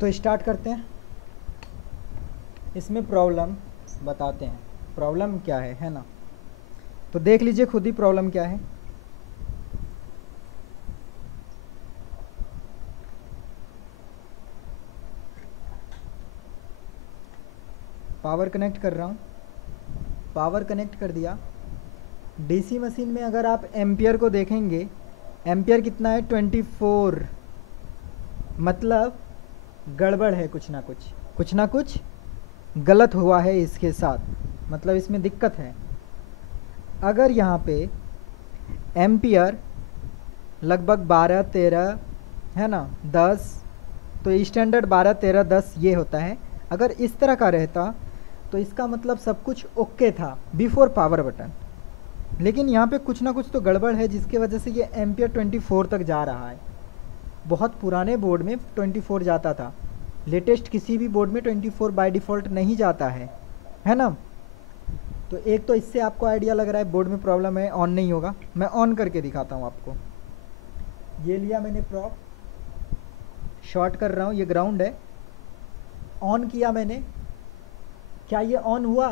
तो स्टार्ट करते हैं। इसमें प्रॉब्लम बताते हैं, प्रॉब्लम क्या है ना। तो देख लीजिए खुद ही प्रॉब्लम क्या है। पावर कनेक्ट कर रहा हूँ, पावर कनेक्ट कर दिया। डीसी मशीन में अगर आप एम्पियर को देखेंगे, एम्पियर कितना है 24। मतलब गड़बड़ है, कुछ ना कुछ गलत हुआ है इसके साथ, मतलब इसमें दिक्कत है। अगर यहाँ पे एम्पियर लगभग 12-13 है ना, 10, तो स्टैंडर्ड 12-13-10 ये होता है। अगर इस तरह का रहता तो इसका मतलब सब कुछ ओके था बिफोर पावर बटन। लेकिन यहाँ पे कुछ ना कुछ तो गड़बड़ है, जिसकी वजह से ये एम्पियर 24 तक जा रहा है। बहुत पुराने बोर्ड में 24 जाता था, लेटेस्ट किसी भी बोर्ड में 24 बाय डिफ़ॉल्ट नहीं जाता है ना। तो एक तो इससे आपको आइडिया लग रहा है बोर्ड में प्रॉब्लम है, ऑन नहीं होगा। मैं ऑन करके दिखाता हूँ आपको। ये लिया मैंने प्रॉप, शॉर्ट कर रहा हूँ, ये ग्राउंड है। ऑन किया मैंने, क्या ये ऑन हुआ?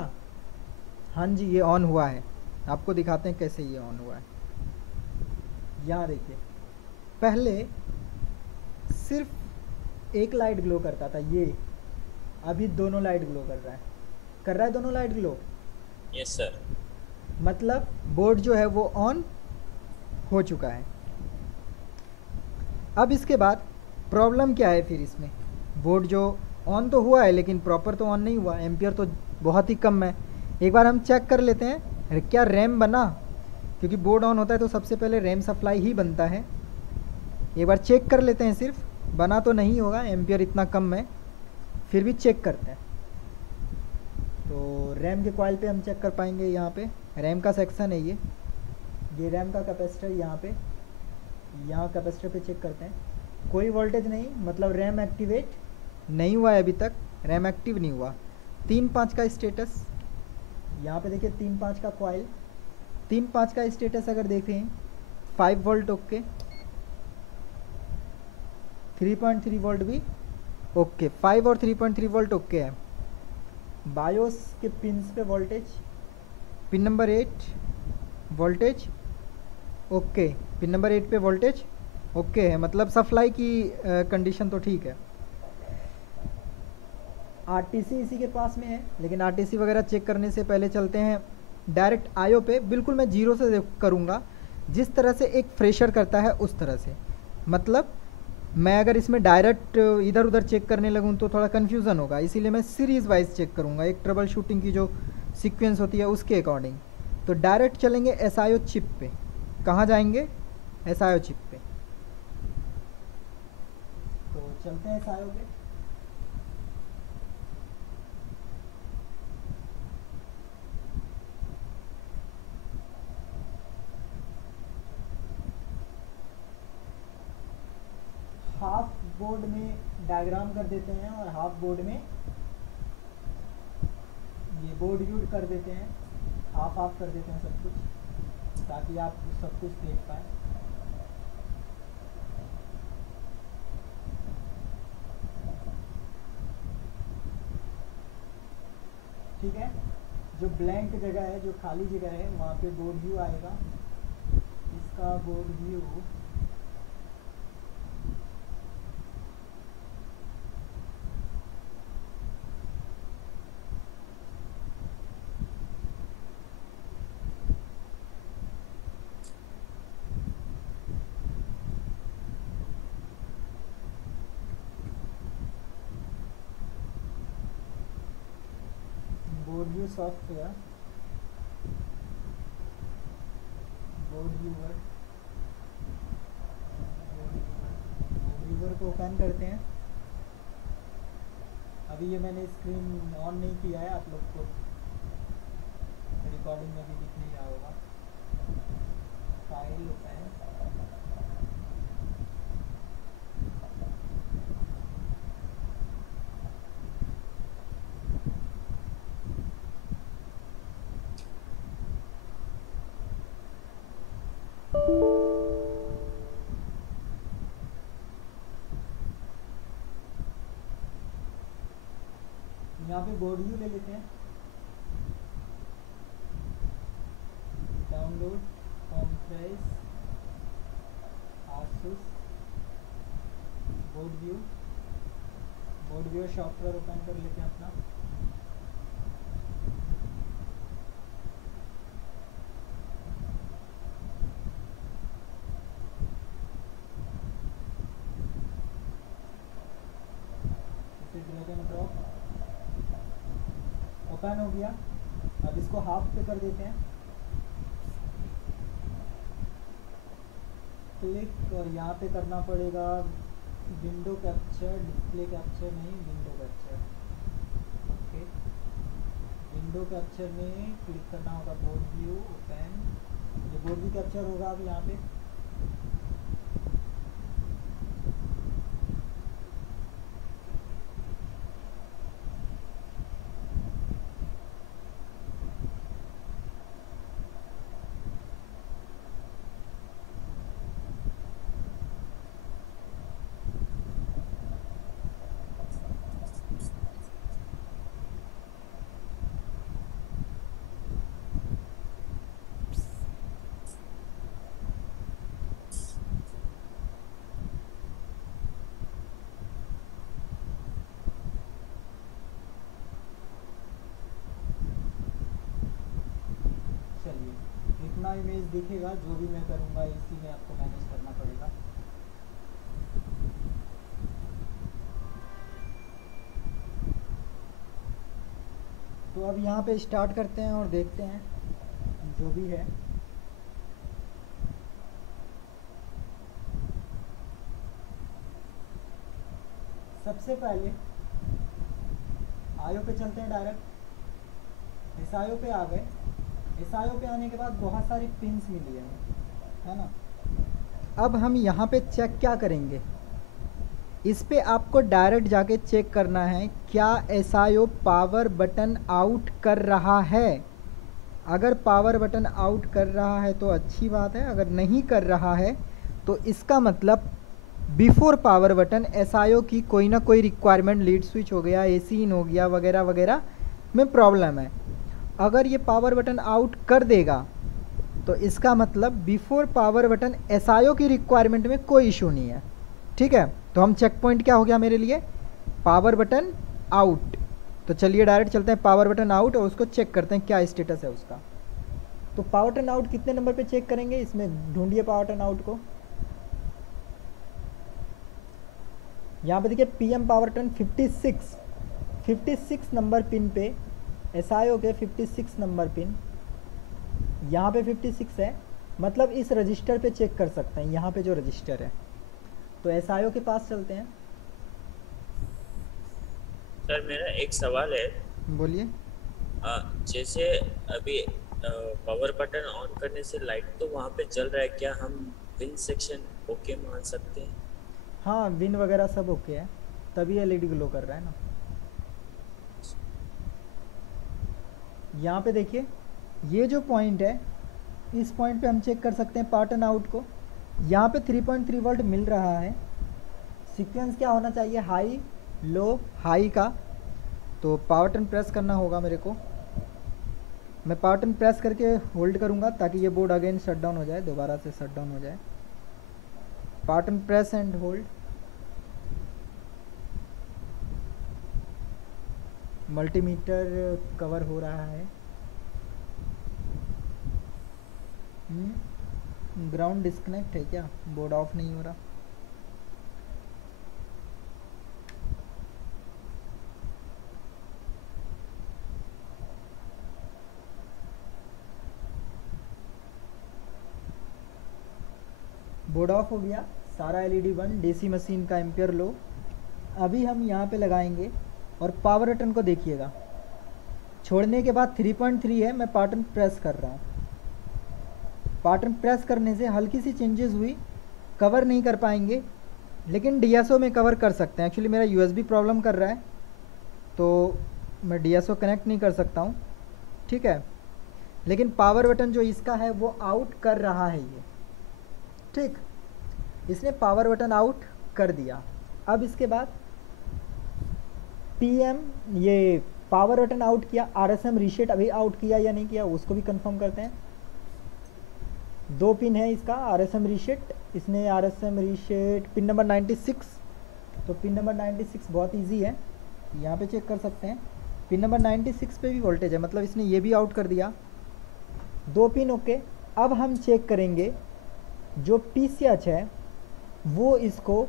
हाँ जी, ये ऑन हुआ है। आपको दिखाते हैं कैसे ये ऑन हुआ है। यहाँ देखिए, पहले सिर्फ एक लाइट ग्लो करता था ये, अभी दोनों लाइट ग्लो कर रहा है दोनों लाइट ग्लो। Yes sir. मतलब बोर्ड जो है वो ऑन हो चुका है। अब इसके बाद प्रॉब्लम क्या है फिर इसमें? बोर्ड जो ऑन तो हुआ है लेकिन प्रॉपर तो ऑन नहीं हुआ, एम्पियर तो बहुत ही कम है। एक बार हम चेक कर लेते हैं क्या रैम बना, क्योंकि बोर्ड ऑन होता है तो सबसे पहले रैम सप्लाई ही बनता है। एक बार चेक कर लेते हैं, सिर्फ बना तो नहीं होगा, एम्पियर इतना कम है, फिर भी चेक करते हैं। तो रैम के कॉइल पे हम चेक कर पाएंगे। यहाँ पे रैम का सेक्शन है, ये रैम का कैपेसिटर यहाँ पे, यहाँ कैपेसिटर पे चेक करते हैं। कोई वोल्टेज नहीं, मतलब रैम एक्टिवेट नहीं हुआ है अभी तक, रैम एक्टिव नहीं हुआ। 3-5 का स्टेटस यहाँ पे देखिए, 3-5 का कॉइल, 3-5 का स्टेटस अगर देखें 5 वोल्ट ओके, 3.3 वोल्ट भी ओके, 5 और 3.3 वोल्ट ओके है। बायोस के पिन्स पे voltage, pin number 8 voltage okay, pin number 8 पे वोल्टेज ओके है, मतलब सप्लाई की कंडीशन तो ठीक है। आरटीसी इसी के पास में है, लेकिन आरटीसी वगैरह चेक करने से पहले चलते हैं डायरेक्ट आईओ पे। बिल्कुल मैं जीरो से करूँगा, जिस तरह से एक फ्रेशर करता है उस तरह से। मतलब मैं अगर इसमें डायरेक्ट इधर उधर चेक करने लगूँ तो थोड़ा कन्फ्यूज़न होगा, इसीलिए मैं सीरीज़ वाइज चेक करूँगा, एक ट्रबल शूटिंग की जो सीक्वेंस होती है उसके अकॉर्डिंग। तो डायरेक्ट चलेंगे एसआईओ चिप पे। कहाँ जाएंगे? एसआईओ चिप पे। तो चलते हैं एसआईओ पे। हाफ बोर्ड में डायग्राम कर देते हैं और हाफ बोर्ड में ये बोर्ड यूज कर देते हैं, हाफ हाफ कर देते हैं सब कुछ, ताकि आप सब कुछ देख पाएँ। ठीक है, जो ब्लैंक जगह है, जो खाली जगह है, वहाँ पे बोर्ड व्यू आएगा। इसका board view board view software, board viewer, board viewer को ओपन करते हैं। अभी ये मैंने स्क्रीन ऑन नहीं किया है, आप लोग को रिकॉर्डिंग में भी दिख नहीं रहा होगा। फाइल ओपन, यहाँ पे बोर्ड व्यू ले लेते हैं, download compress Asus board view software open कर लेते हैं अपना। इसे ड्रैग एंड ड्रॉप ओपन हो गया। अब इसको हाफ पे कर देते हैं, क्लिक, और यहाँ पे करना पड़ेगा विंडो कैप्चर, डिस्प्ले कैप्चर नहीं, window capture. Okay, window capture में क्लिक करना होगा, बोर्ड व्यू ओपन, ये बोर्ड व्यू कैप्चर होगा अब यहाँ पे। चलिए, इतना इमेज दिखेगा, जो भी मैं करूँगा इसी में आपको मैनेज करना पड़ेगा। तो अब यहाँ पे स्टार्ट करते हैं और देखते हैं जो भी है। सबसे पहले आयो पे चलते हैं डायरेक्ट। एस आयो पे आ गए। एस आयो पे आने के बाद बहुत सारी पिन्स मिली है ना। अब हम यहाँ पे चेक क्या करेंगे, इस पे आपको डायरेक्ट जाके चेक करना है क्या एस आयो पावर बटन आउट कर रहा है। अगर पावर बटन आउट कर रहा है तो अच्छी बात है, अगर नहीं कर रहा है तो इसका मतलब बिफोर पावर बटन एस आयो की कोई ना कोई रिक्वायरमेंट, लीड स्विच हो गया, एसी इन हो गया, वगैरह वगैरह में प्रॉब्लम है। अगर ये पावर बटन आउट कर देगा तो इसका मतलब बिफोर पावर बटन एस आयो की रिक्वायरमेंट में कोई इशू नहीं है। ठीक है, तो हम चेक पॉइंट क्या हो गया मेरे लिए, पावर बटन आउट। तो चलिए डायरेक्ट चलते हैं पावर बटन आउट और उसको चेक करते हैं क्या स्टेटस है उसका। तो पावर बटन आउट कितने नंबर पे चेक करेंगे, इसमें ढूंढिए पावर बटन आउट को। यहाँ पे देखिए PM power button 56 number pin पे, एसआईओ के 56 नंबर पिन, यहाँ पे 56 है, मतलब इस रजिस्टर पे चेक कर सकते हैं, यहाँ पे जो रजिस्टर है। तो एसआईओ के पास चलते हैं। सर मेरा एक सवाल है। बोलिए। जैसे अभी पावर बटन ऑन करने से लाइट तो वहाँ पे चल रहा है, क्या हम विन सेक्शन ओके मान सकते हैं? हाँ, विन वगैरह सब ओके है, तभी एलईडी ग्लो कर रहा है ना। यहाँ पे देखिए ये जो पॉइंट है, इस पॉइंट पे हम चेक कर सकते हैं पावर बटन आउट को। यहाँ पे 3.3 वोल्ट मिल रहा है। सीक्वेंस क्या होना चाहिए, हाई लो हाई का। तो पावर बटन प्रेस करना होगा मेरे को। मैं पावर बटन प्रेस करके होल्ड करूँगा ताकि ये बोर्ड अगेन शट डाउन हो जाए, दोबारा से शट डाउन हो जाए। Power button press and hold. Multimeter cover हो रहा है। ग्राउंड डिस्कनेक्ट है क्या, बोर्ड ऑफ नहीं हो रहा। बोर्ड ऑफ हो गया, सारा एलईडी बंद, डीसी मशीन का एम्पियर लो। अभी हम यहाँ पे लगाएंगे और पावर बटन को देखिएगा, छोड़ने के बाद 3.3 है, मैं पावर बटन प्रेस कर रहा हूँ। पावर बटन प्रेस करने से हल्की सी चेंजेस हुई, कवर नहीं कर पाएंगे, लेकिन डीएसओ में कवर कर सकते हैं। एक्चुअली मेरा यूएसबी प्रॉब्लम कर रहा है तो मैं डीएसओ कनेक्ट नहीं कर सकता हूँ, ठीक है। लेकिन पावर बटन जो इसका है वो आउट कर रहा है ये, ठीक, इसने पावर बटन आउट कर दिया। अब इसके बाद पीएम ये पावर बटन आउट किया, आरएसएम रीसेट अभी आउट किया या नहीं किया उसको भी कंफर्म करते हैं। 2 पिन है इसका आरएसएम रीसेट, इसने आरएसएम रीसेट पिन नंबर 96, तो पिन नंबर 96 बहुत इजी है, यहाँ पे चेक कर सकते हैं। पिन नंबर 96 पे भी वोल्टेज है, मतलब इसने ये भी आउट कर दिया। 2 पिन ओके। अब हम चेक करेंगे जो पीसीएच है वो इसको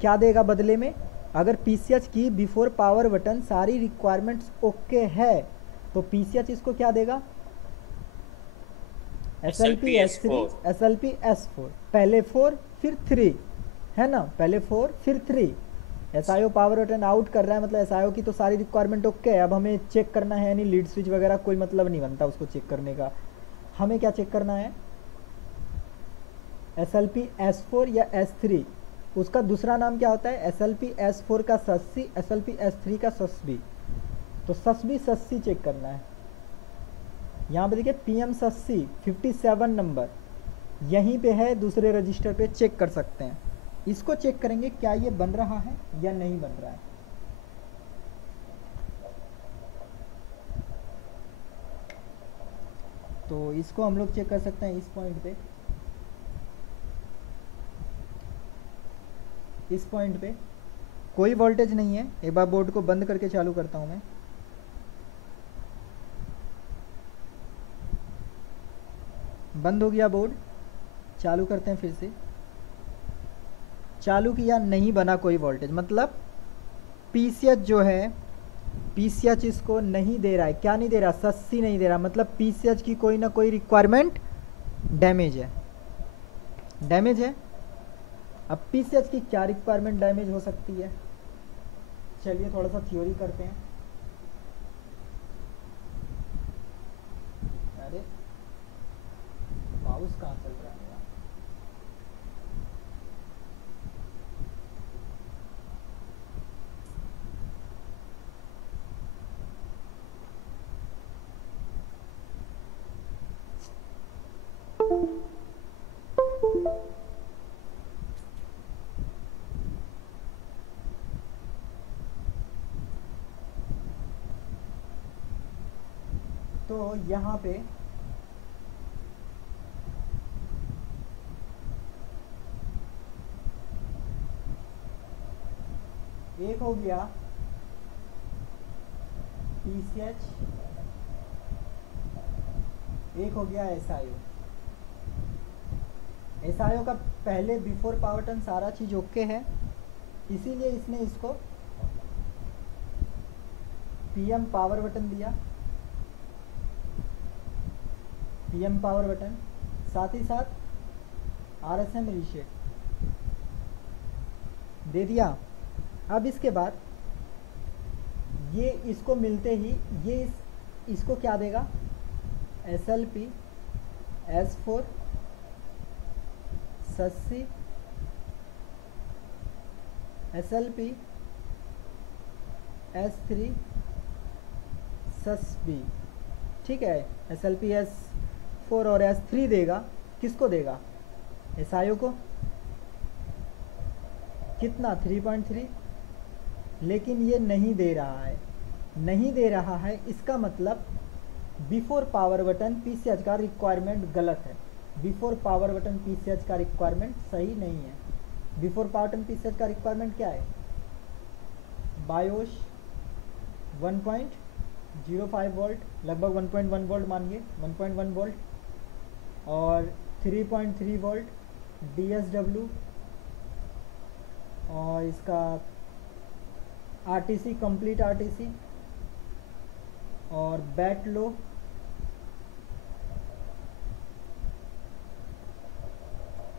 क्या देगा बदले में। अगर पीसीएच की बिफोर पावर बटन सारी रिक्वायरमेंट्स ओके है तो पीसीएच इसको क्या देगा, SLP S3 SLP S4, पहले 4 फिर 3 है ना, पहले 4 फिर 3। SIO पावर बटन आउट कर रहा है, मतलब SIO की तो सारी रिक्वायरमेंट ओके है। अब हमें चेक करना है नहीं लीड स्विच वगैरह, कोई मतलब नहीं बनता उसको चेक करने का। हमें क्या चेक करना है, SLP S4 या S3, उसका दूसरा नाम क्या होता है, SLP S4 का सस्सी, SLP S3 का सस्बी। तो सस्बी सस्सी चेक करना है। यहाँ पे देखिए PM सस्सी 57 नंबर यहीं पे है, दूसरे रजिस्टर पे चेक कर सकते हैं। इसको चेक करेंगे क्या ये बन रहा है या नहीं बन रहा है। तो इसको हम लोग चेक कर सकते हैं इस पॉइंट पे, इस पॉइंट पे कोई वोल्टेज नहीं है। एक बार बोर्ड को बंद करके चालू करता हूँ मैं। बंद हो गया बोर्ड, चालू करते हैं फिर से। चालू किया, नहीं बना कोई वोल्टेज, मतलब पीसीएच जो है, पीसीएच इसको नहीं दे रहा है। क्या नहीं दे रहा, सस्सी नहीं दे रहा, मतलब पीसीएच की कोई ना कोई रिक्वायरमेंट डैमेज है, डैमेज है। अब पीसीएच की क्या रिक्वायरमेंट डैमेज हो सकती है, चलिए थोड़ा सा थ्योरी करते हैं। अरे माउस कहाँ चल रहा है मेरा? तो यहाँ पे एक हो गया पीसीएच, एक हो गया एसआईओ। एसआईओ का पहले बिफोर पावर बटन सारा चीज ओके है, इसीलिए इसने इसको पीएम पावर बटन दिया, पीएम पावर बटन, साथ ही साथ आरएसएम रीसेट दे दिया। अब इसके बाद ये इसको मिलते ही ये इसको क्या देगा, SLP S4 Shashi, SLP S3 सस्बी, ठीक है। SLP S4 और S3 देगा, किसको देगा, SIO को। कितना, 3.3, लेकिन ये नहीं दे रहा है, नहीं दे रहा है, इसका मतलब बिफोर पावर बटन पीसीएच का रिक्वायरमेंट गलत है। बिफोर पावर बटन पीसीएच का रिक्वायरमेंट सही नहीं है। बिफोर पावर बटन पीसीएच का रिक्वायरमेंट क्या है, बायोस 1.05 वोल्ट, लगभग 1.1 वोल्ट मानिए, 1.1 वोल्ट, और 3.3 वोल्ट DSW, और इसका RTC कंप्लीट RTC, और बैट लो,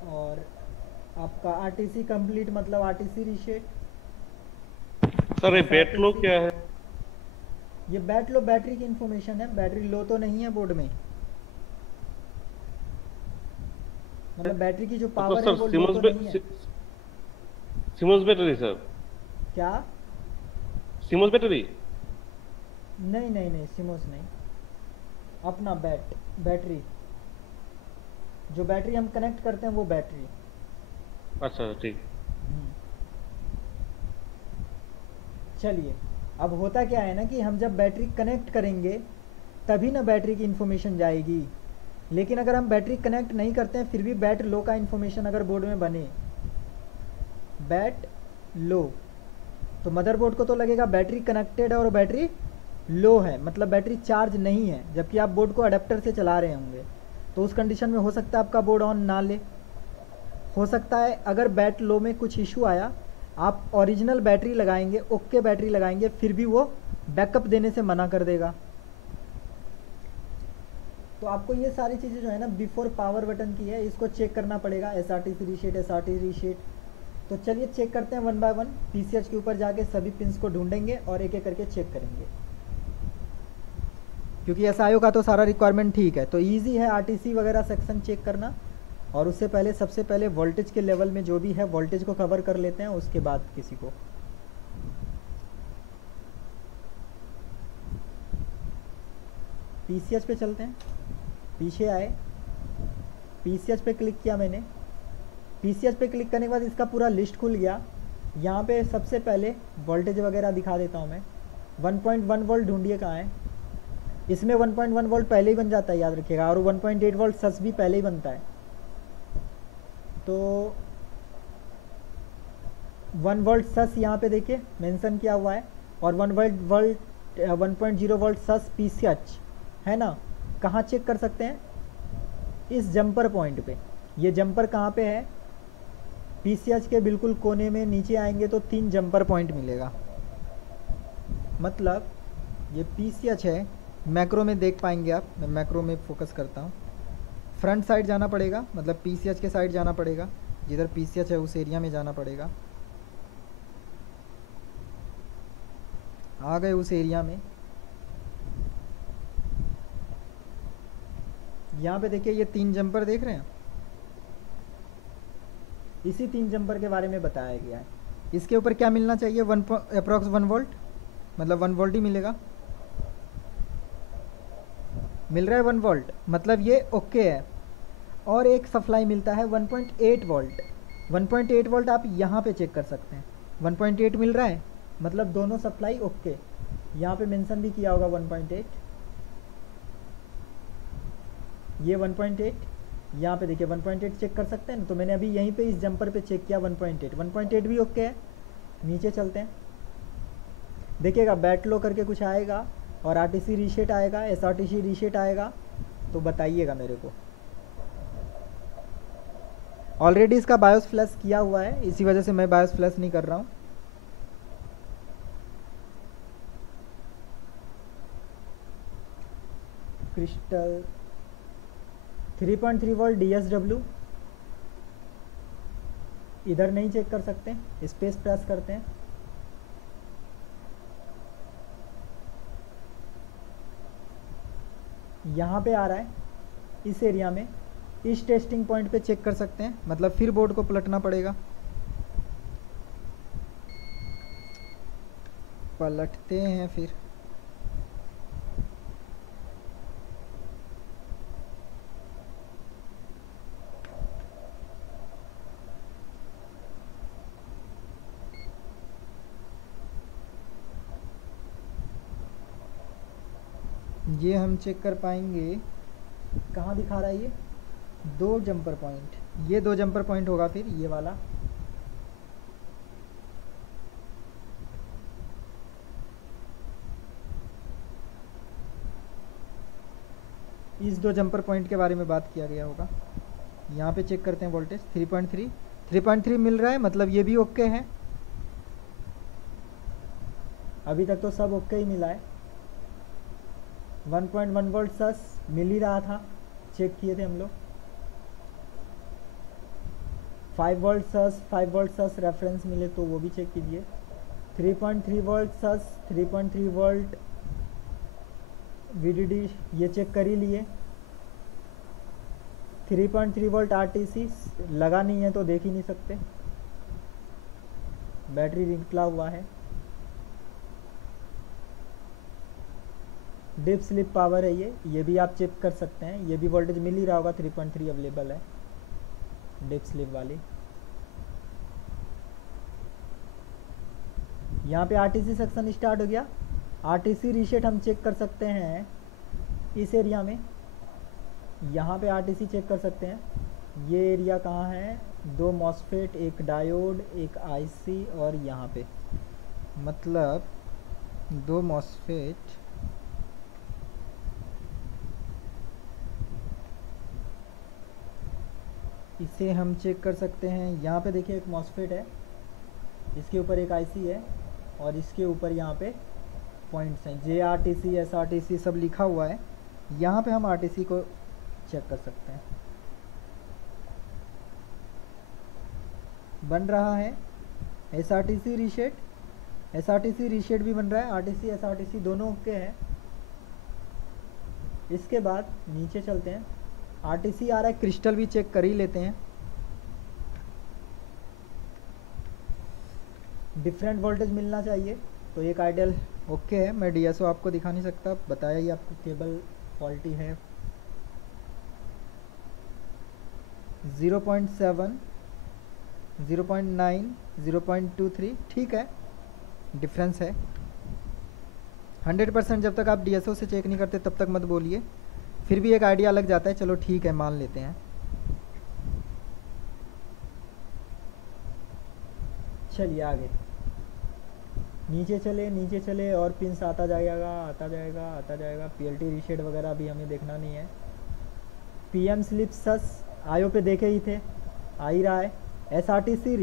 और आपका RTC कंप्लीट मतलब RTC रीसेट। सर ये बैट लो क्या है? ये बैट लो बैटरी की इंफॉर्मेशन है, बैटरी लो तो नहीं है बोर्ड में, मतलब बैटरी की जो पावर है वो लो तो नहीं है। सिमोस बैटरी सर, क्या, सिमोस बैटरी? नहीं नहीं नहीं, सिमोस नहीं, अपना बैटरी, जो बैटरी हम कनेक्ट करते हैं वो बैटरी। अच्छा ठीक। चलिए अब होता क्या है ना कि हम जब बैटरी कनेक्ट करेंगे तभी ना बैटरी की इन्फॉर्मेशन जाएगी, लेकिन अगर हम बैटरी कनेक्ट नहीं करते हैं फिर भी बैट लो का इन्फॉर्मेशन अगर बोर्ड में बने, बैट लो, तो मदरबोर्ड को तो लगेगा बैटरी कनेक्टेड है और बैटरी लो है, मतलब बैटरी चार्ज नहीं है, जबकि आप बोर्ड को अडेप्टर से चला रहे होंगे। तो उस कंडीशन में हो सकता है आपका बोर्ड ऑन ना ले। हो सकता है अगर बैट लो में कुछ इशू आया, आप ओरिजिनल बैटरी लगाएंगे, ओके बैटरी लगाएंगे, फिर भी वो बैकअप देने से मना कर देगा। तो आपको ये सारी चीज़ें जो है ना बिफोर पावर बटन की है, इसको चेक करना पड़ेगा। SRTC reset, SRT reset. तो चलिए चेक करते हैं वन बाय वन। PCH के ऊपर जाके सभी पिंस को ढूंढेंगे और एक एक करके चेक करेंगे, क्योंकि SIO का तो सारा रिक्वायरमेंट ठीक है, तो ईजी है RTC वगैरह सेक्शन चेक करना। और उससे पहले सबसे पहले वोल्टेज के लेवल में जो भी है वोल्टेज को कवर कर लेते हैं, उसके बाद किसी को। PCH पे चलते हैं, पीछे आए, PCH पे क्लिक किया मैंने। PCH पे क्लिक करने के बाद इसका पूरा लिस्ट खुल गया। यहाँ पे सबसे पहले वोल्टेज वगैरह दिखा देता हूँ मैं। 1.1 वोल्ट ढूंढिए कहाँ है। इसमें 1.1 वोल्ट पहले ही बन जाता है, याद रखिएगा, और 1.8 वोल्ट सस भी पहले ही बनता है। तो 1 वोल्ट सस यहाँ पे देखिए मेंशन किया हुआ है, और 1.0 वोल्ट सस PCH है ना। कहाँ चेक कर सकते हैं? इस जंपर पॉइंट पे। ये जंपर कहाँ पे है? PCH के बिल्कुल कोने में नीचे आएंगे तो 3 जंपर पॉइंट मिलेगा। मतलब ये PCH है, मैक्रो में देख पाएंगे आप। मैं मैक्रो में फोकस करता हूँ। फ्रंट साइड जाना पड़ेगा, मतलब PCH के साइड जाना पड़ेगा, जिधर PCH है उस एरिया में जाना पड़ेगा। आ गए उस एरिया में। यहाँ पे देखिए ये 3 जंपर देख रहे हैं, इसी 3 जंपर के बारे में बताया गया है। इसके ऊपर क्या मिलना चाहिए? अप्रॉक्स 1 वोल्ट, मतलब 1 वोल्ट ही मिलेगा। मिल रहा है 1 वोल्ट, मतलब ये ओके है। और एक सप्लाई मिलता है 1.8 वोल्ट। 1.8 वोल्ट आप यहाँ पे चेक कर सकते हैं। 1.8 मिल रहा है, मतलब दोनों सप्लाई ओके। यहाँ पे मेंशन भी किया होगा 1.8, ये 1.8, यहाँ पे देखिए 1.8 चेक कर सकते हैं ना। तो मैंने अभी यहीं पे इस जंपर पे चेक किया 1.8 भी ओके है। नीचे चलते हैं, देखिएगा बैट लो करके कुछ आएगा और RTC रीसेट आएगा, SRTC रीसेट आएगा, तो बताइएगा मेरे को। ऑलरेडी इसका बायोस फ्लैश किया हुआ है, इसी वजह से मैं बायोस फ्लैश नहीं कर रहा हूँ। क्रिस्टल 3.3 वोल्ट DSW, इधर नहीं चेक कर सकते, स्पेस प्रेस करते हैं। यहाँ पे आ रहा है इस एरिया में, इस टेस्टिंग पॉइंट पे चेक कर सकते हैं, मतलब फिर बोर्ड को पलटना पड़ेगा। पलटते हैं फिर। ये हम चेक कर पाएंगे, कहाँ दिखा रहा है ये? 2 जंपर पॉइंट, ये 2 जंपर पॉइंट होगा फिर ये वाला। इस 2 जंपर पॉइंट के बारे में बात किया गया होगा। यहाँ पे चेक करते हैं वोल्टेज 3.3 मिल रहा है, मतलब ये भी ओके है। अभी तक तो सब ओके ही मिला है। 1.1 वोल्ट सस मिल ही रहा था, चेक किए थे हम लोग। 5 वोल्ट सस रेफरेंस मिले तो वो भी चेक कीजिए। 3.3 वोल्ट सस, 3.3 वोल्ट VDD ये चेक कर ही लिए। 3.3 वोल्ट RTC लगा नहीं है तो देख ही नहीं सकते, बैटरी निकला हुआ है। डिप स्लिप पावर है ये भी आप चेक कर सकते हैं। ये भी वोल्टेज मिल ही रहा होगा, 3.3 अवेलेबल है डिप स्लिप वाली। यहाँ पे आरटीसी सेक्शन स्टार्ट हो गया। आरटीसी रीसेट हम चेक कर सकते हैं इस एरिया में, यहाँ पे आरटीसी चेक कर सकते हैं। ये एरिया कहाँ है, 2 मॉसफेट, एक डायोड, एक आईसी और यहाँ पे मतलब 2 मॉसफेट, इसे हम चेक कर सकते हैं। यहाँ पे देखिए एक मॉसफेट है, इसके ऊपर एक आईसी है और इसके ऊपर यहाँ पे पॉइंट्स हैं, JRTC SRTC सब लिखा हुआ है। यहाँ पे हम आरटीसी को चेक कर सकते हैं। बन रहा है SRTC रीसेट, SRTC रीसेट भी बन रहा है, आरटीसी SRTC दोनों के हैं। इसके बाद नीचे चलते हैं, आरटीसी आ रहा है, क्रिस्टल भी चेक कर ही लेते हैं। डिफरेंट वोल्टेज मिलना चाहिए, तो एक आइडियल ओके है। मैं डीएसओ आपको दिखा नहीं सकता, बताया ही आपको केबल फॉल्टी है। 0.7, 0.9, 0.23 ठीक है, डिफरेंस है। 100% जब तक आप डीएसओ से चेक नहीं करते तब तक मत बोलिए, फिर भी एक आइडिया लग जाता है। चलो ठीक है, मान लेते हैं। चलिए आगे नीचे चले और पिंस आता जाएगा। पीएलटी रीसेट वगैरह भी हमें देखना नहीं है। पीएम स्लिप सस आयो पे देखे ही थे, आ ही रहा है। एसआरटीसी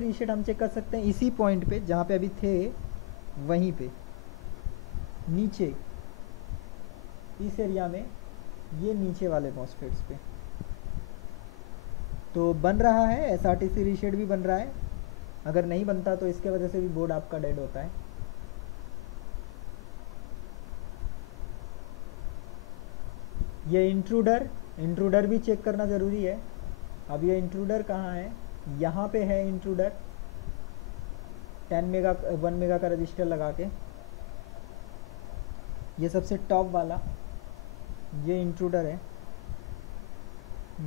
रीसेट हम चेक कर सकते हैं इसी पॉइंट पे जहाँ पे अभी थे, वहीं पे नीचे इस एरिया में, ये नीचे वाले मॉसफेट्स पे तो बन रहा है। एसआरटीसी रीसेट भी बन रहा है, अगर नहीं बनता तो इसके वजह से भी बोर्ड आपका डेड होता है। ये इंट्रूडर भी चेक करना ज़रूरी है। अब ये इंट्रूडर कहाँ है, यहाँ पे है इंट्रूडर, 1 मेगा का रजिस्टर लगा के। ये सबसे टॉप वाला ये इंट्रूडर है,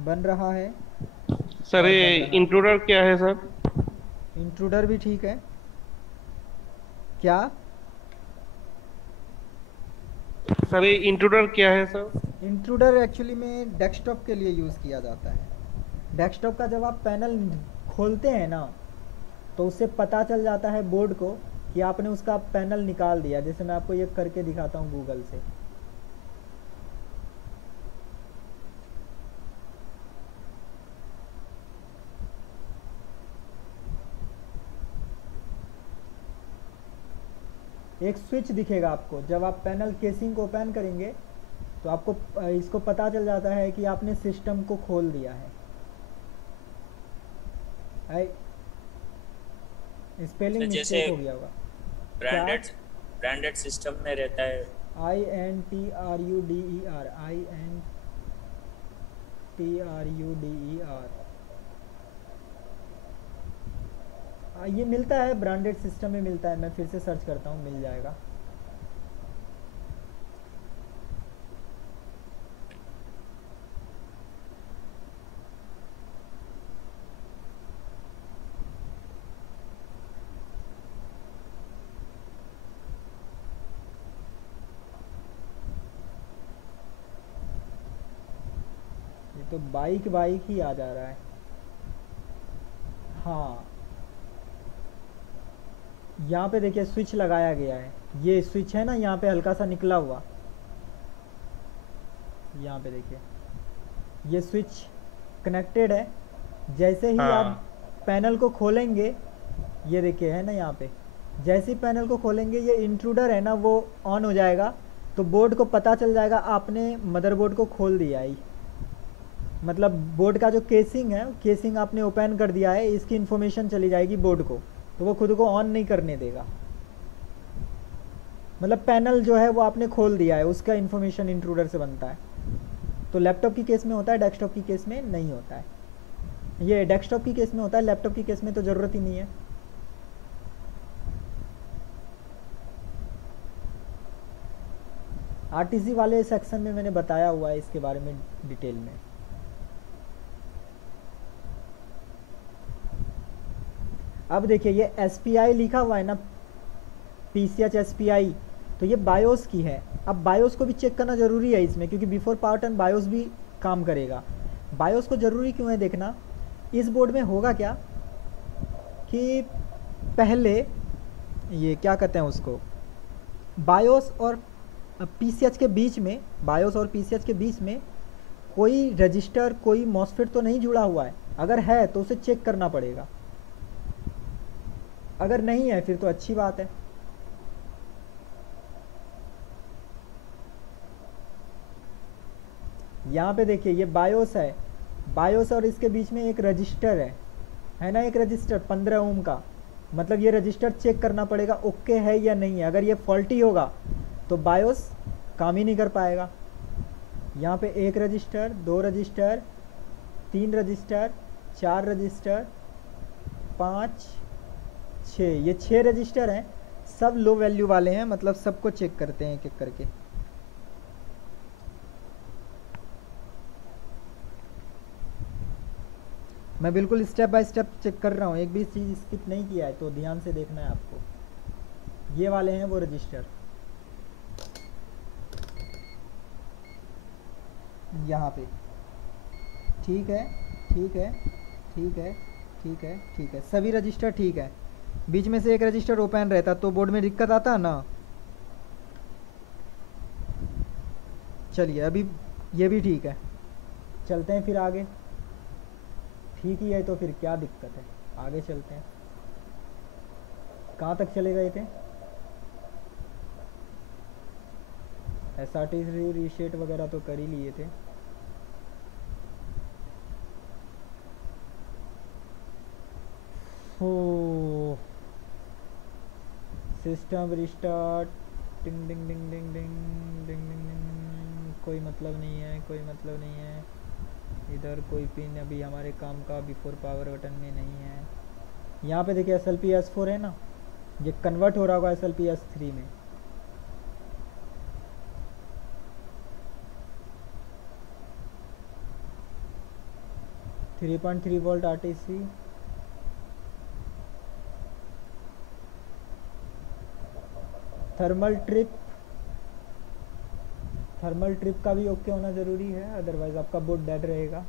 बन रहा है। सर ये इंट्रूडर क्या है सर? इंट्रूडर भी ठीक है क्या? सर ये इंट्रूडर क्या है सर? इंट्रूडर एक्चुअली में डेस्कटॉप के लिए यूज़ किया जाता है। डेस्कटॉप का जब आप पैनल खोलते हैं ना, तो उससे पता चल जाता है बोर्ड को कि आपने उसका पैनल निकाल दिया। जैसे मैं आपको ये करके दिखाता हूँ गूगल से। एक स्विच दिखेगा आपको, जब आप पैनल केसिंग को ओपन करेंगे तो आपको इसको पता चल जाता है कि आपने सिस्टम को खोल दिया है। स्पेलिंग मिस्टेक हो गया होगा। ब्रांडेड सिस्टम में रहता है INTRUDER। ये मिलता है, ब्रांडेड सिस्टम में मिलता है। मैं फिर से सर्च करता हूँ, मिल जाएगा। ये तो बाइक ही आ जा रहा है। हाँ, यहाँ पे देखिए स्विच लगाया गया है। ये स्विच है ना, यहाँ पे हल्का सा निकला हुआ, यहाँ पे देखिए ये स्विच कनेक्टेड है। जैसे ही आप पैनल को खोलेंगे, ये देखिए है ना यहाँ पे, जैसे ही पैनल को खोलेंगे ये इंट्रूडर है ना वो ऑन हो जाएगा, तो बोर्ड को पता चल जाएगा आपने मदरबोर्ड को खोल दिया है। मतलब बोर्ड का जो केसिंग है, केसिंग आपने ओपन कर दिया है, इसकी इन्फॉर्मेशन चली जाएगी बोर्ड को, तो वो खुद को ऑन नहीं करने देगा। मतलब पैनल जो है वो आपने खोल दिया है, उसका इन्फॉर्मेशन इंट्रूडर से बनता है। तो लैपटॉप की केस में होता है, डेस्कटॉप की केस में नहीं होता है। ये डेस्कटॉप की केस में होता है, लैपटॉप की केस में तो ज़रूरत ही नहीं है। आरटीसी वाले सेक्शन में मैंने बताया हुआ है इसके बारे में डिटेल में। अब देखिए ये SPI लिखा हुआ है ना, PCH SPI, तो ये बायोस की है। अब बायोस को भी चेक करना ज़रूरी है इसमें, क्योंकि बिफोर पावर टर्न बायोस भी काम करेगा। बायोस को ज़रूरी क्यों है देखना, इस बोर्ड में होगा क्या कि पहले ये क्या कहते हैं उसको, बायोस और PCH के बीच में, बायोस और PCH के बीच में कोई रजिस्टर, कोई मॉसफेट तो नहीं जुड़ा हुआ है। अगर है तो उसे चेक करना पड़ेगा, अगर नहीं है फिर तो अच्छी बात है। यहाँ पे देखिए ये बायोस है, बायोस और इसके बीच में एक रजिस्टर है ना, एक रजिस्टर 15 ओम का। मतलब ये रजिस्टर चेक करना पड़ेगा ओके है या नहीं है। अगर ये फॉल्टी होगा तो बायोस काम ही नहीं कर पाएगा। यहाँ पे एक रजिस्टर, 2 रजिस्टर, 3 रजिस्टर, 4 रजिस्टर, 5, 6, ये 6 रजिस्टर हैं। सब लो वैल्यू वाले हैं, मतलब सबको चेक करते हैं एक एक करके। मैं बिल्कुल स्टेप बाय स्टेप चेक कर रहा हूँ, एक भी चीज़ स्किप नहीं किया है, तो ध्यान से देखना है आपको। ये वाले हैं वो रजिस्टर, यहाँ पे। ठीक है, ठीक है, ठीक है, ठीक है, ठीक है, सभी रजिस्टर ठीक है। बीच में से एक रजिस्टर ओपन रहता तो बोर्ड में दिक्कत आता ना। चलिए अभी ये भी ठीक है, चलते हैं फिर आगे। ठीक ही है तो फिर क्या दिक्कत है, आगे चलते हैं। कहाँ तक चले गए थे? SRT रीसेट वगैरह तो कर ही लिए थे। हो सिस्टम रिस्टार्ट, डिंग डिंग डिंग डिंग डिंग डिंग डिंग डिंग। कोई मतलब नहीं है, कोई मतलब नहीं है। इधर कोई पिन अभी हमारे काम का बिफोर पावर बटन में नहीं है। यहाँ पे देखिए SLP S4 है ना, ये कन्वर्ट हो रहा होगा SLP S3 में। Three 3.3 volt RTC, thermal trip, thermal trip का भी ओके होना ज़रूरी है, अदरवाइज़ आपका बोर्ड डेड रहेगा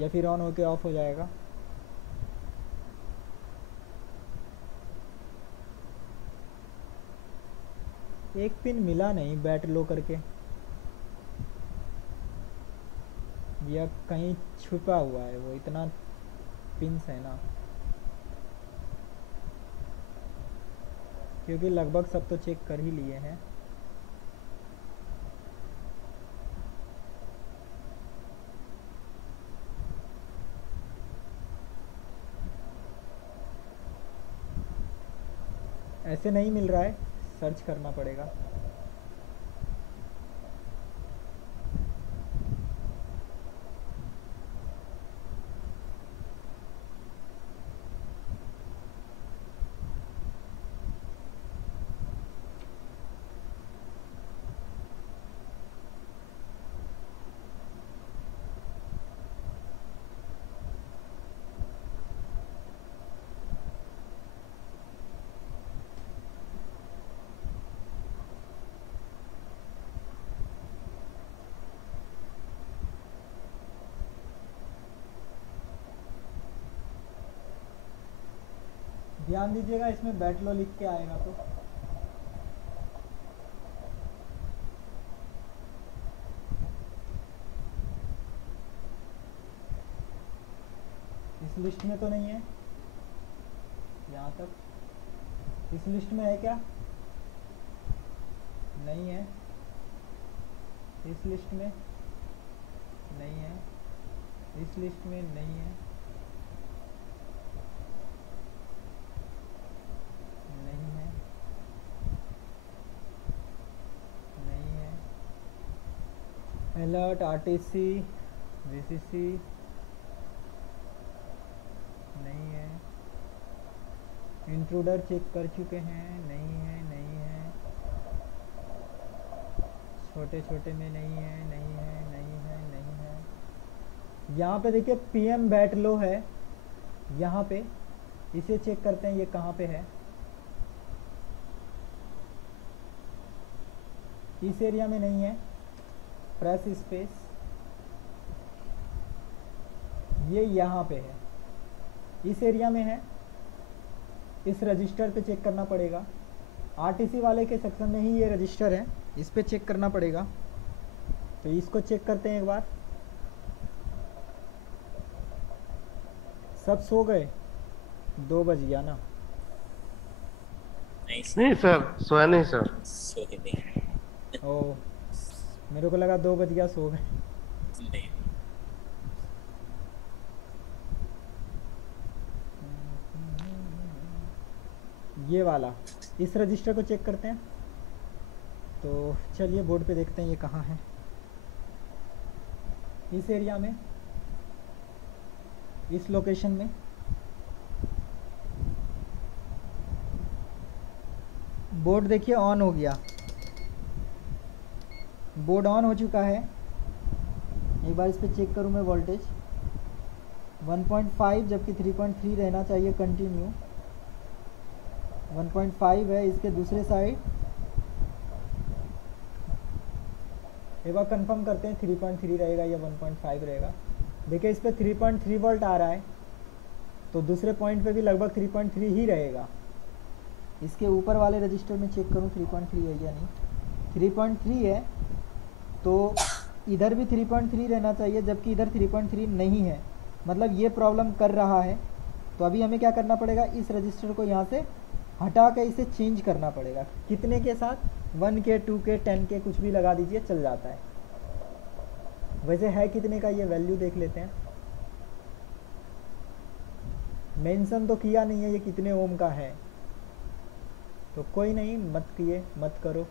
या फिर ऑन होके ऑफ हो जाएगा। एक पिन मिला नहीं बैट लो करके, या कहीं छुपा हुआ है, वो इतना पिंस है ना, क्योंकि लगभग सब तो चेक कर ही लिए हैं। ऐसे नहीं मिल रहा है, सर्च करना पड़ेगा। ध्यान दीजिएगा इसमें बैट लो लिख के आएगा तो। इस लिस्ट में तो नहीं है, यहाँ तक इस लिस्ट में है क्या? नहीं है, इस लिस्ट में नहीं है, इस लिस्ट में नहीं है, नहीं है, नहीं है। अलर्ट RTC VCC नहीं है। इंट्रूडर चेक कर चुके हैं, नहीं है, नहीं है। छोटे छोटे में नहीं है, नहीं है, नहीं है, नहीं है। यहाँ पे देखिए पीएम बैट लो है यहाँ पे, इसे चेक करते हैं ये कहाँ पे है। इस एरिया में नहीं है, प्रेस स्पेस, ये यहाँ पे है, इस एरिया में है। इस रजिस्टर पे चेक करना पड़ेगा, आरटीसी वाले के सेक्शन में ही ये रजिस्टर है, इस पे चेक करना पड़ेगा। तो इसको चेक करते हैं एक बार। सब सो गए, 2 बज गया ना। नहीं नहीं सर, सोया नहीं सर। सोए नहीं। ओ, मेरे को लगा 2 बज गया सो गए। नहीं। ये वाला, इस रजिस्टर को चेक करते हैं। तो चलिए बोर्ड पे देखते हैं ये कहाँ है। इस एरिया में, इस लोकेशन में। बोर्ड देखिए ऑन हो गया, बोर्ड ऑन हो चुका है। एक बार इस पे चेक करूँ मैं वोल्टेज, 1.5 जबकि 3.3 रहना चाहिए कंटिन्यू। 1.5 है। इसके दूसरे साइड एक बार कंफर्म करते हैं 3.3 रहेगा या 1.5 रहेगा। देखिए इस पे 3.3 वोल्ट आ रहा है, तो दूसरे पॉइंट पे भी लगभग 3.3 ही रहेगा। इसके ऊपर वाले रजिस्टर में चेक करूं 3.3 है या नहीं। 3.3 है, तो इधर भी 3.3 रहना चाहिए, जबकि इधर 3.3 नहीं है, मतलब ये प्रॉब्लम कर रहा है। तो अभी हमें क्या करना पड़ेगा, इस रजिस्टर को यहाँ से हटा के इसे चेंज करना पड़ेगा। कितने के साथ, 1K 2K 10K कुछ भी लगा दीजिए, चल जाता है। वैसे है कितने का ये वैल्यू देख लेते हैं। मेंशन तो किया नहीं है ये कितने ओम का है, तो कोई नहीं, मत करो।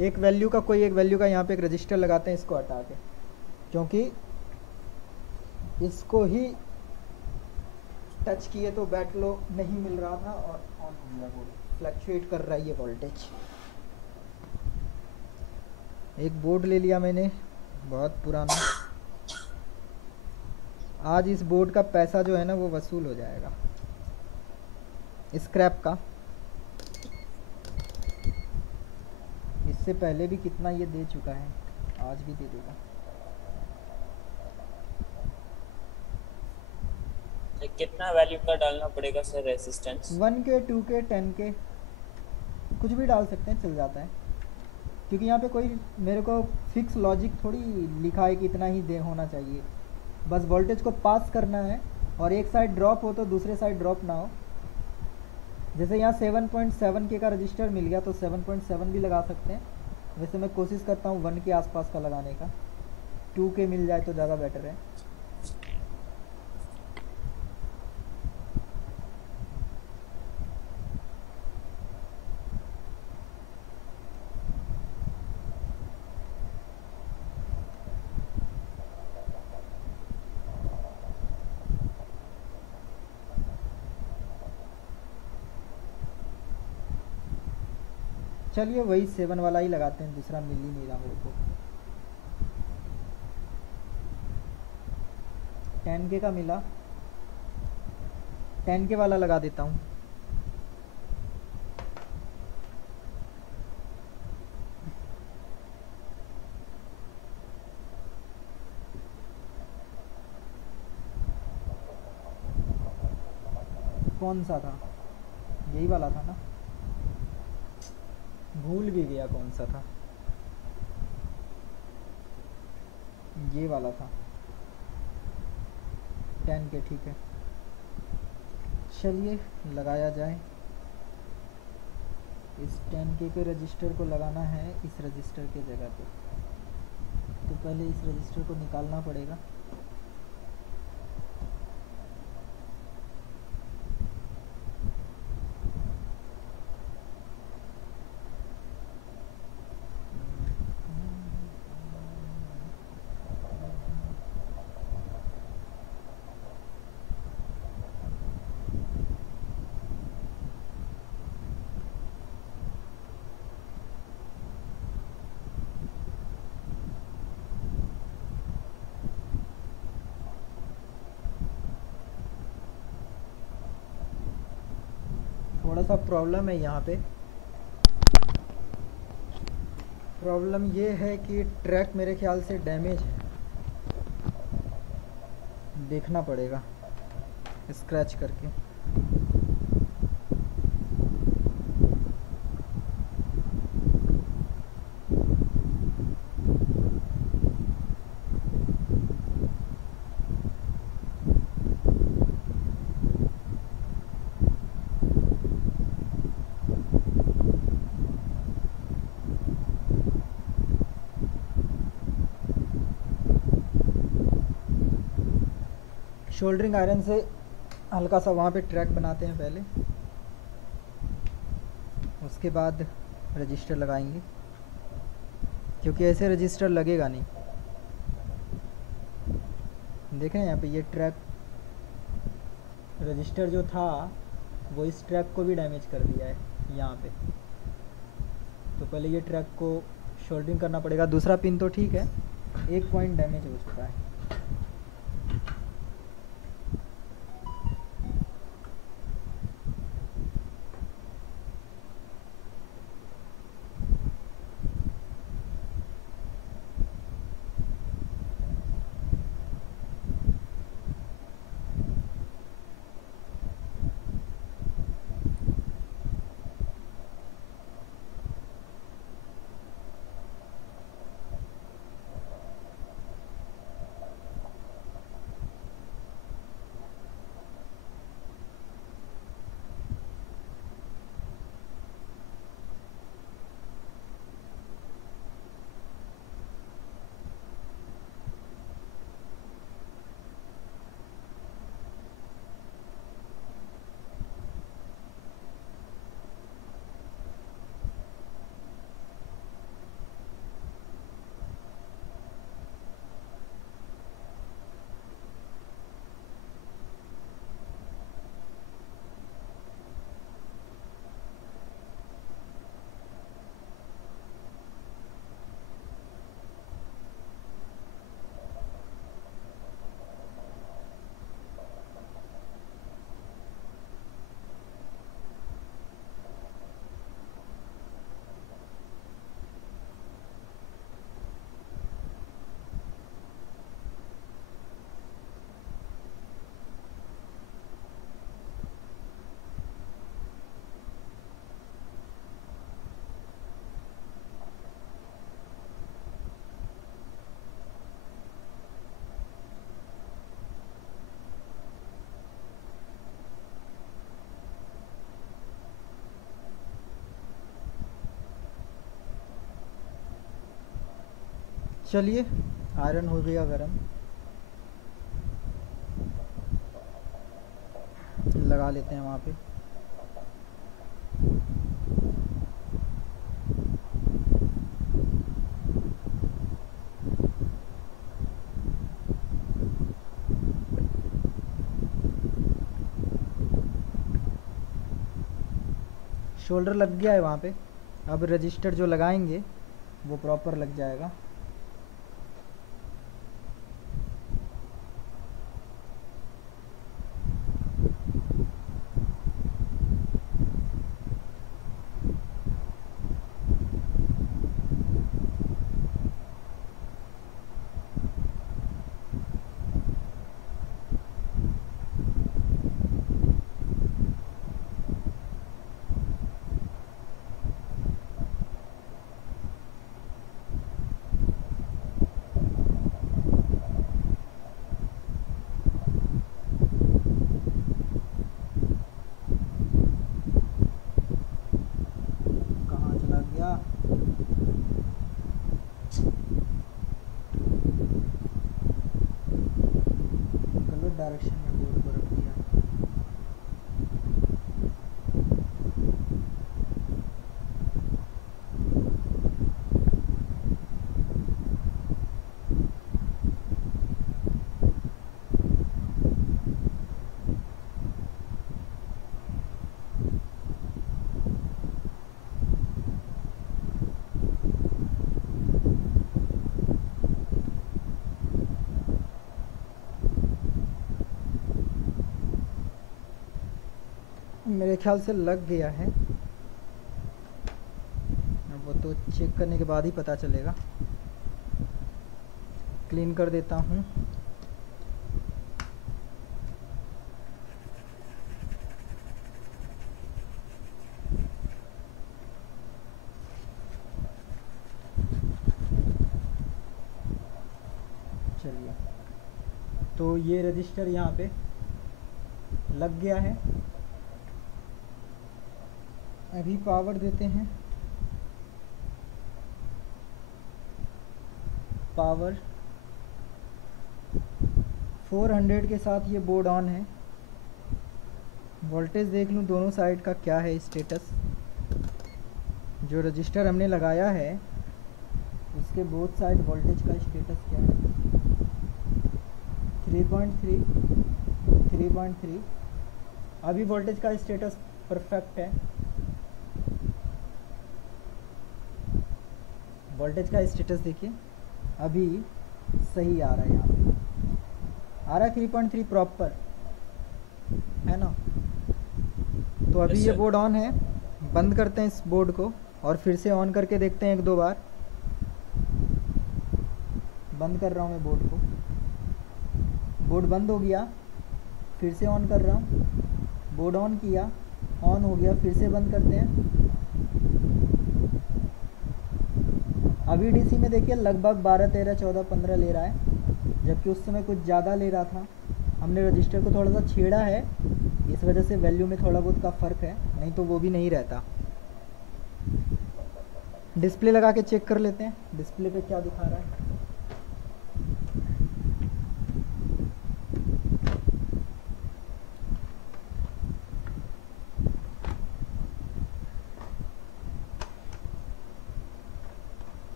एक वैल्यू का, कोई एक वैल्यू का यहाँ पे एक रजिस्टर लगाते हैं इसको हटा के, क्योंकि इसको ही टच किए तो बैट लो नहीं मिल रहा था और ऑन हो गया, बोर्ड फ्लक्चुएट कर रहा है ये वोल्टेज। एक बोर्ड ले लिया मैंने, बहुत पुराना। आज इस बोर्ड का पैसा जो है ना वो वसूल हो जाएगा, स्क्रैप का। इससे पहले भी कितना ये दे चुका है, आज भी दे देगा। कितना वैल्यू का डालना पड़ेगा sir resistance? 1K 2K 10K कुछ भी डाल सकते हैं, चल जाता है। क्योंकि यहाँ पे कोई मेरे को फिक्स लॉजिक थोड़ी लिखा है कि इतना ही दे होना चाहिए। बस वोल्टेज को पास करना है, और एक साइड ड्रॉप हो तो दूसरे साइड ड्रॉप ना हो। जैसे यहाँ 7.7K का रजिस्टर मिल गया, तो 7.7 भी लगा सकते हैं। वैसे मैं कोशिश करता हूँ 1 के आसपास का लगाने का, 2K मिल जाए तो ज़्यादा बेटर है। चलिए वही 7 वाला ही लगाते हैं, दूसरा मिल ही नहीं रहा मेरे को। 10K का मिला, 10K वाला लगा देता हूँ। कौन सा था, यही वाला था ना, भूल भी गया कौन सा था। ये वाला था 10K, ठीक है। चलिए लगाया जाए। इस 10K के रजिस्टर को लगाना है इस रजिस्टर के जगह पे, तो पहले इस रजिस्टर को निकालना पड़ेगा। थोड़ा सा प्रॉब्लम है यहाँ पे। प्रॉब्लम ये है कि ट्रैक मेरे ख्याल से डैमेज है, देखना पड़ेगा स्क्रैच करके। शोल्डरिंग आयरन से हल्का सा वहाँ पे ट्रैक बनाते हैं पहले, उसके बाद रजिस्टर लगाएंगे, क्योंकि ऐसे रजिस्टर लगेगा नहीं। देखें यहाँ पे ये ट्रैक रजिस्टर जो था वो इस ट्रैक को भी डैमेज कर दिया है यहाँ पे। तो पहले ये ट्रैक को शोल्डरिंग करना पड़ेगा। दूसरा पिन तो ठीक है, एक पॉइंट डैमेज हो चुका है। चलिए आयरन हो गया गरम, लगा लेते हैं वहाँ पे। शोल्डर लग गया है वहाँ पे। अब रजिस्टर जो लगाएंगे वो प्रॉपर लग जाएगा। मेरे ख्याल से लग गया है। अब वो तो चेक करने के बाद ही पता चलेगा। क्लीन कर देता हूँ। चलिए, तो ये रजिस्टर यहाँ पे लग गया है। अभी पावर देते हैं। पावर 400 के साथ ये बोर्ड ऑन है। वोल्टेज देख लूँ दोनों साइड का क्या है स्टेटस। जो रजिस्टर हमने लगाया है उसके बोथ साइड वोल्टेज का स्टेटस क्या है। 3.3, 3.3। अभी वोल्टेज का स्टेटस परफेक्ट है। वोल्टेज का स्टेटस देखिए अभी सही आ रहा है। यहाँ पे आ रहा है 3.3 प्रॉपर, है ना। तो अभी Yes, ये sir. बोर्ड ऑन है। बंद करते हैं इस बोर्ड को और फिर से ऑन करके देखते हैं एक दो बार। बंद कर रहा हूँ मैं बोर्ड को। बोर्ड बंद हो गया, फिर से ऑन कर रहा हूँ। बोर्ड ऑन किया, ऑन हो गया, फिर से बंद करते हैं। अभी डीसी में देखिए लगभग 12, 13, 14, 15 ले रहा है, जबकि उस समय कुछ ज़्यादा ले रहा था। हमने रजिस्टर को थोड़ा सा छेड़ा है, इस वजह से वैल्यू में थोड़ा बहुत का फ़र्क है, नहीं तो वो भी नहीं रहता। डिस्प्ले लगा के चेक कर लेते हैं डिस्प्ले पे क्या दिखा रहा है।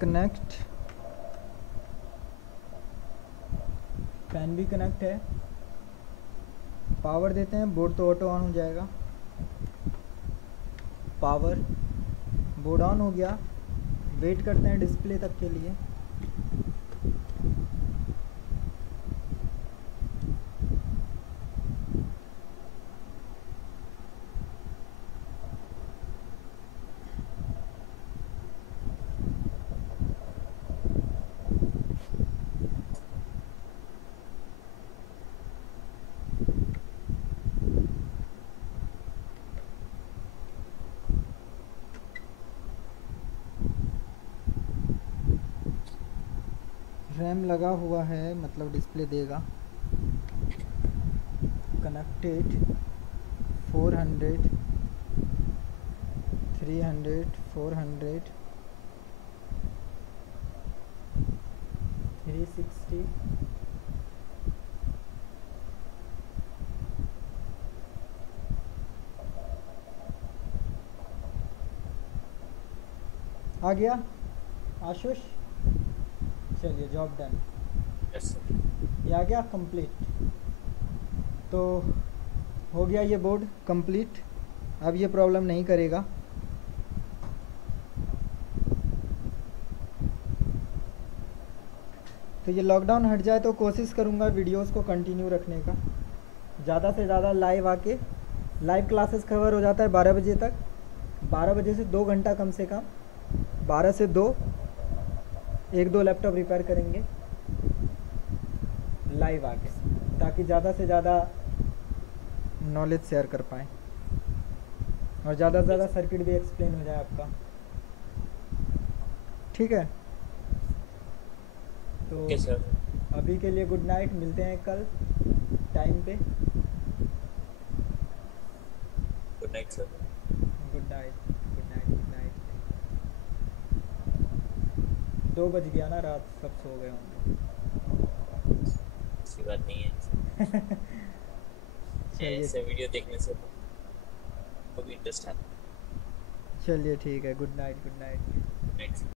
कनेक्ट, फैन भी कनेक्ट है। पावर देते हैं, बोर्ड तो ऑटो ऑन हो जाएगा। पावर, बोर्ड ऑन हो गया। वेट करते हैं डिस्प्ले तक के लिए। रैम लगा हुआ है, मतलब डिस्प्ले देगा। कनेक्टेड 400, 300, 400, 360, आ गया आशुष। चलिए, जॉब डन। Yes, sir. ये आ गया कंप्लीट। तो हो गया ये बोर्ड कंप्लीट। अब ये प्रॉब्लम नहीं करेगा। तो ये लॉकडाउन हट जाए तो कोशिश करूँगा वीडियोस को कंटिन्यू रखने का, ज़्यादा से ज़्यादा लाइव आके। लाइव क्लासेस कवर हो जाता है 12 बजे तक। 12 बजे से 2 घंटा कम से कम, 12 से 2, 1-2 लैपटॉप रिपेयर करेंगे लाइव आके, ताकि ज़्यादा से ज़्यादा नॉलेज शेयर कर पाएँ और ज़्यादा से ज़्यादा सर्किट भी एक्सप्लेन हो जाए आपका। ठीक है, तो Okay, sir. अभी के लिए गुड नाइट। मिलते हैं कल टाइम पे। Good night, sir. Good night, good night, good night. 2 बज गया ना, रात सब सो गए होंगे। ऐसी बात नहीं है। चलिए, ऐसे वीडियो देखने से को भी इंटरेस्ट आता चलिए ठीक है। Good night, good night. है।